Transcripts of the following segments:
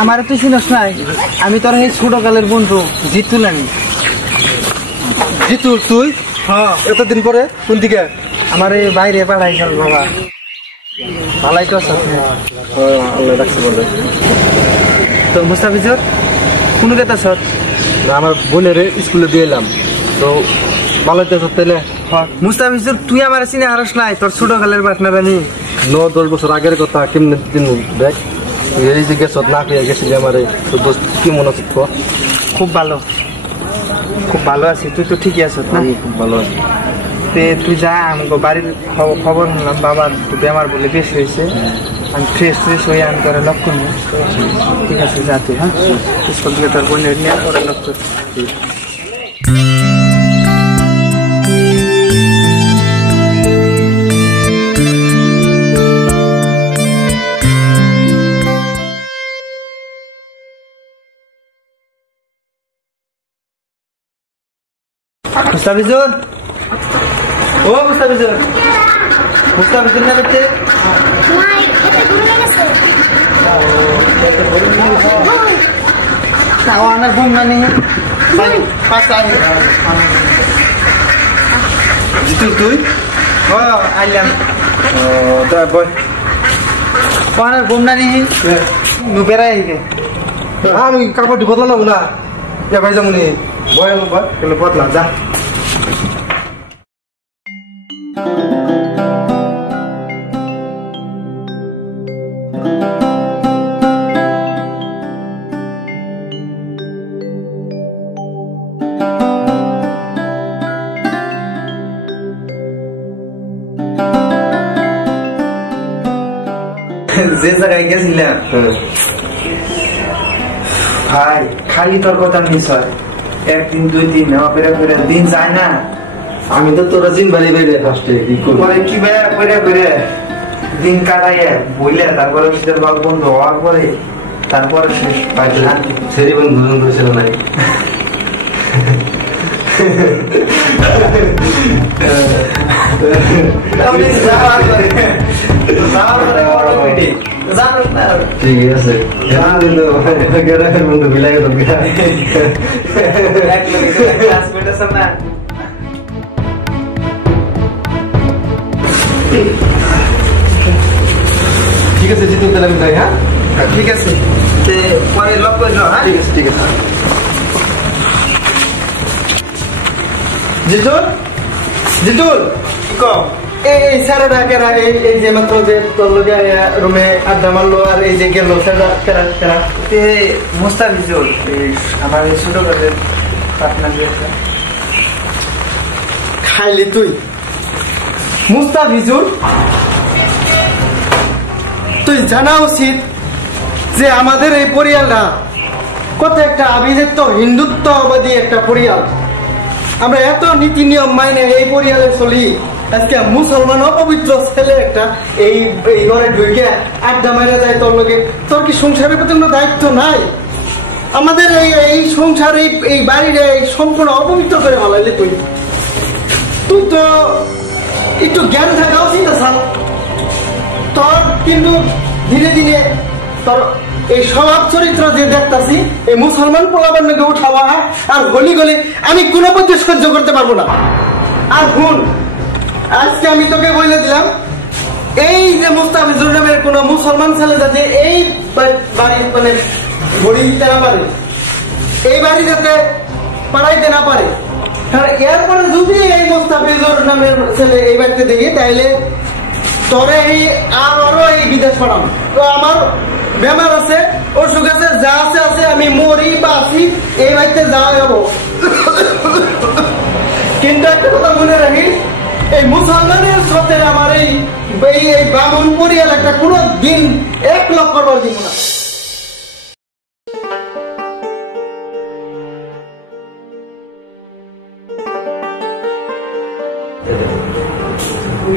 আমার তো চিনস নাই আমি তোর এই ছোটকালের বন্ধু জিতুল আমি জিতুল তুই হ্যাঁ এতদিন পরে কোন দিকে আমার এই বাইরে পাঠাই গেল বাবা ভালাই তো আল্লাহ রাখছে বলে তো মুস্তাফিজুর কোন কেতা সৎ আমার বোনের স্কুলে দিয়ে এলাম তো ভালো তো তাইলে মুস্তাফিজুর তুই আমার চিনে হারস নাই তোর ছোটকালের পার্টনার আমি 9-10 বছর আগের কথা কেমনে দিন দেখ এই যে গেছ না পেয়ে গেছিলি আমার কি মনে হচ্ছে খুব ভালো আছি তুই তো ঠিকই আছ না খুব ভালো আছি তুই যা আমাকে বাড়ির খবর শুনলাম বাবার তো বেমার বলে বেশি হয়েছে আমি ফ্রেশ হয়ে আমি তোরা লক্ষ্য নিই ঠিক আছে যা তুই হ্যাঁ স্কুল থেকে তোর বোনের নিয়ে তোরা লক্ষ্য মুস্তাফিজুর ও মুস্তাফিজুর না বেঁচে আমার ঘুম না নেই তুই আইলাম বয় ঘুম না নেই বেড়াই আমি কাপড়টি বদলাম না ভাই যাবো নি বয় বয় বদলা যা যে জায়গায় গেছিলাম ভাই খালি তোর কথা মিস হয় একদিন 2 দিন ফেরে দিন যায় না আমি তো তোরা দিন বাড়ি বেড়ে ফার্স্টে পরে কি ফেরে দিন কাটাইয়া বইলে তারপরে শীতের বাল বন্ধ হওয়ার পরে তারপরে শেষ পাইতে সেরি বন্ধু করেছিল নাই ঠিক আছে বন্ধু বিলাই ঠিক আছে জিতু তাহলে আমি যাই হ্যাঁ ঠিক আছে পরে লক করে হ্যাঁ ঠিক আছে ঠিক আছে জিতুল কম এই স্যারেরা কেরা এই যে মাত্র যে তোর লোকে রুমে আড্ডা মারলো আর এই যে গেল স্যারেরা মুস্তাফিজুর আমার এই ছোট কাজের পার্টনার দিয়েছে খাইলি তুই মুস্তাফিজুর তুই জানা উচিত যে আমাদের এই পরিয়ালটা কত একটা আভিজাত্য হিন্দুত্ববাদী একটা পরিয়াল আমরা এত নীতি নিয়ম মাইনে এই পরিয়ালে চলি আজকে মুসলমান অপবিত্র ছেলে একটা এই ঘরে ঢুকে আড্ডা মারা যায় তোর লোকে তোর কি সংসারের প্রতি কোনো দায়িত্ব নাই আমাদের এই সংসার এই বাড়িটা সম্পূর্ণ অপবিত্র করে ফেলাইলে তুই তুই তো একটু জ্ঞান থাকা উচিত স্যার তোর কিন্তু ধীরে ধীরে তোর এই স্বভাব চরিত্র যে দেখতাছি এই মুসলমান পোলাবার নাকি উঠাওয়া আর গলি গলি আমি কোনো পথে সহ্য করতে পারবো না। আর শুন, আজকে আমি তোকে বলে দিলাম এই যে মুস্তাফিজুর নামের কোন মুসলমান ছেলে যাতে এই বাড়ি মানে গড়ি দিতে না পারে, এই বাড়ি যাতে পাড়াইতে না পারে, কারণ এরপরে যদি এই মুস্তাফিজুর নামের ছেলে এই বাড়িতে দেখি তাইলে তোরে এই আরো এই বিদেশ পাঠাম। তো আমার বেমার আছে, অসুখ আছে, যা আছে আছে, আমি মরি বা আছি এই বাড়িতে যাওয়া যাবো। কিন্তু একটা কথা মনে রাখিস, এই মুসলমানের সাথে আমার এই বামন পরিয়াল একটা কোনো দিন এক লক্ষ করবার দিব না।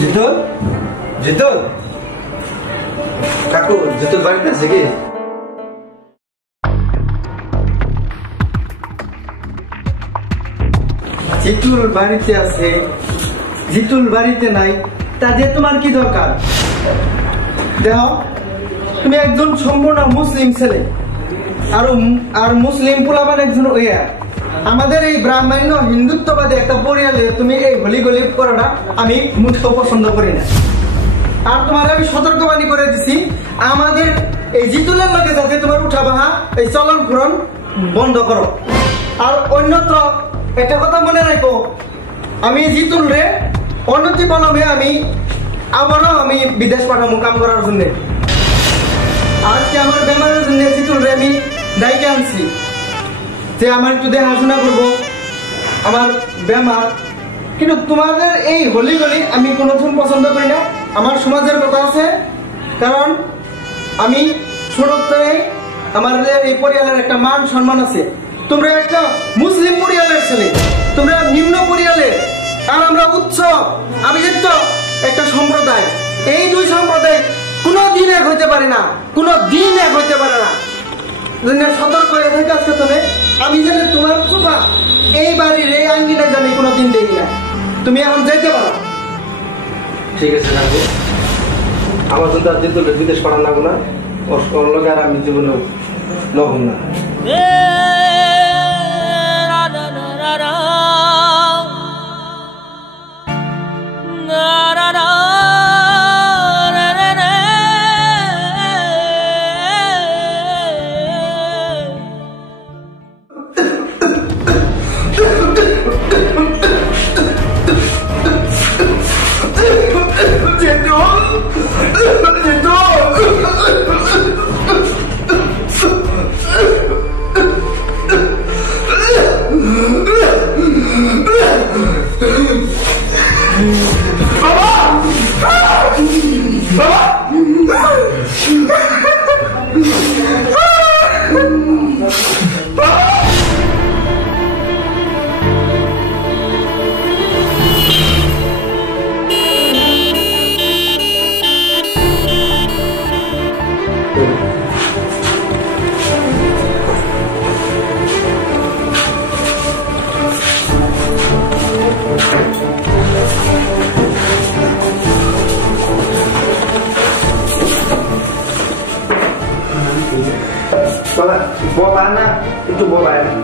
জিতুল, জিতুল কাকু, জিতুল বাড়িতে আছে কি? জিতুল বাড়িতে আছে, জিতুল বাড়িতে নাই, তা যে তোমার কি দরকার? দেখো, তুমি একজন সম্পূর্ণ মুসলিম ছেলে, আর মুসলিম পোলাবান একজন ওয়া। আমাদের এই ব্রাহ্মণ্য হিন্দুত্ববাদী একটা পরিয়ালে তুমি এই হলি গলি করাটা আমি মুঠেও পছন্দ করি না। আর তোমার আমি সতর্কবাণী করে দিছি, আমাদের এই জিতুলের লগে যাতে তোমার উঠা বাহা এই চলন ফুরন বন্ধ করো। আর অন্যত্র একটা কথা মনে রাখো, আমি জিতুল রে অন্যতি বলমে আমি আবারও আমি বিদেশ পাঠাবো কাম করার জন্য। আজকে আমার বেমারের জন্য জিতুল রে আমি ডাইকে আনছি যে আমার একটু দেখাশোনা করবো, আমার বেমার। কিন্তু তোমাদের এই হলি গলি আমি কোনোদিন পছন্দ করি না। আমার সমাজের কথা আছে, কারণ আমি সুরক্ষায় আমাদের এই পরিবারের একটা মান সম্মান আছে। তোমরা একটা মুসলিম পরিবারের ছেলে, তোমরা নিম্ন পরিবারের, আর আমরা উচ্চ আভিজাত্য একটা সম্প্রদায়। এই দুই সম্প্রদায় কোনোদিন এক হইতে পারে না, কোনোদিন এক হইতে পারে না। সতর্ক হয়ে থাকে আজকে তোলে আমি জানি তোমার চোখা এই বাড়ির এই আঙ্গিনা জানি কোনোদিন দেখি না। তুমি এখন যাইতে পারো। ঠিক আছে কাকু, আমার জন্য আর জিতুল বিদেশ পাঠান লাগবো না, ওর লগে আর আমি জীবনে নহম না। Bawa anak itu bawa anak.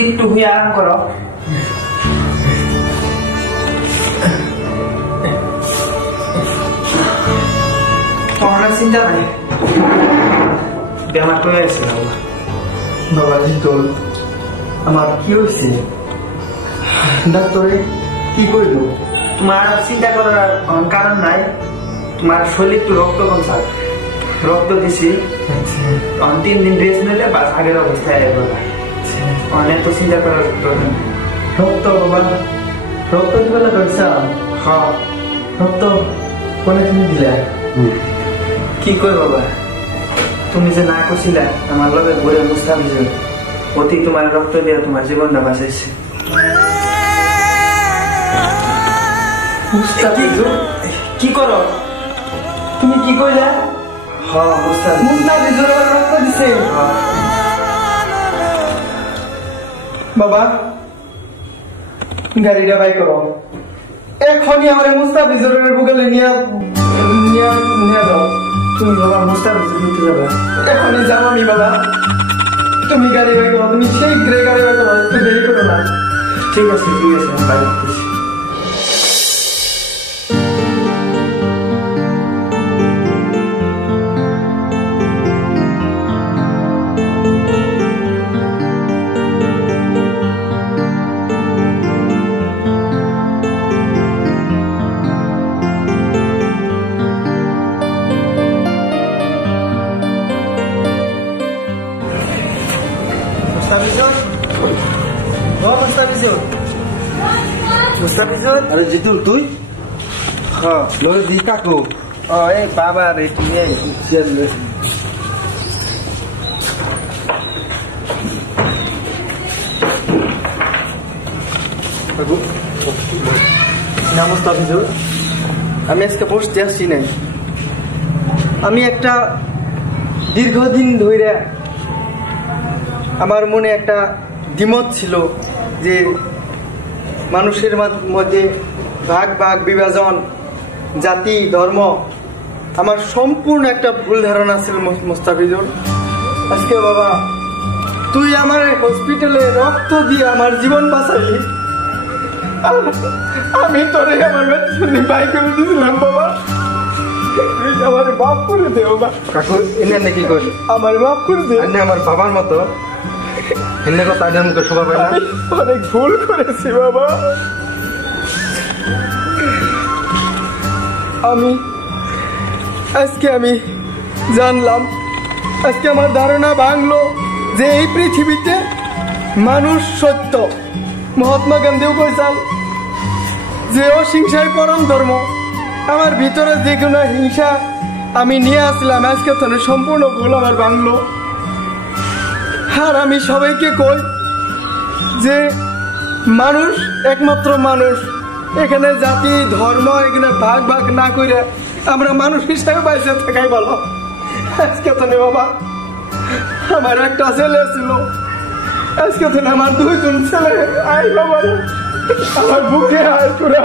একটু হয়ে আরাম করো। তোমার চিন্তা নাই, বেমার হয়ে আছে বাবা। জিতুল, আমার কি হয়েছে? ডাক্তারে কি করল? তোমার চিন্তা করার কারণ নাই। তোমার শরীরে একটু রক্ত কম, রক্ত দিছি, 3 দিন রেস্ট নিলে বাস আগের অবস্থায় অনেক তো চিন্তা করার প্রয়োজন। রক্ত বাবা, রক্ত দিবে না পয়সা? হ্যাঁ, রক্ত কোনে তুমি দিলে? কি কই বাবা, তুমি যে না করছিলে আমার লগে ঘুরে মুস্তাফিজুর অতি তোমার রক্ত দিয়ে তোমার জীবনটা বাঁচাইছে। মুস্তাফিজুর কি করো তুমি? কি কইলা? হ্যাঁ মুস্তাফিজুর রক্ত দিছে। বাবা গাড়িটা বাই করো, এখনই আমার মুস্তাফিজুরের বুকেলে নিয়ে দাও। তুমি বাবা মুস্তাফিজুর নিতে যাবে? এখনই যাও আমি বাবা। তুমি গাড়ি বাই করো, তুমি শীঘ্র গাড়ি বাই করো, একটু দেরি করো না। ঠিক আছে আমি বাই করতেছি। মুস্তাফিজুর আরে জিতুল তুই? হ্যাঁ লরে দি কাকু ও এই বাবা রে তুমি এই কাকু না মুস্তাফিজুর, আমি আজকে বসতে আসছি নাই। আমি একটা দীর্ঘদিন ধরে আমার মনে একটা দ্বিমত ছিল যে মানুষের মধ্যে ভাগ ভাগ বিভাজন, জাতি ধর্ম, আমার সম্পূর্ণ একটা ভুল ধারণা ছিল মুস্তাফিজুর। আজকে বাবা তুই আমার হসপিটালে রক্ত দিয়ে আমার জীবন বাঁচাইলি, আমি তোরে আমার বাই করে দিয়েছিলাম বাবা। আমার মাফ করে দে বাবা। কাকু এনে নাকি কই আমার মাফ করে দে। আমার বাবার মতো এনে কথা আইনা মুখে শোভা পায় না। অনেক ভুল করেছি বাবা। আমি জানলাম, আজকে আমার ধারণা ভাঙলো যে এই পৃথিবীতে মানুষ সত্য। মহাত্মা গান্ধীও কইছেন যে অহিংসাই পরম ধর্ম। আমার ভিতরে যে কোনো হিংসা আমি নিয়ে আসলাম, আজকে তো সম্পূর্ণ ভুল আমার ভাঙলো। আর আমি সবাইকে কই যে মানুষ একমাত্র মানুষ, এখানে জাতি ধর্ম এখানে ভাগ ভাগ না করে আমরা মানুষ হিসাবে বাইসে থাকাই ভালো। আজকে তো বাবা আমার একটা ছেলে ছিল, আজকে তো আমার দুইজন ছেলে আই বাবা আমার বুকে আয় তোরা।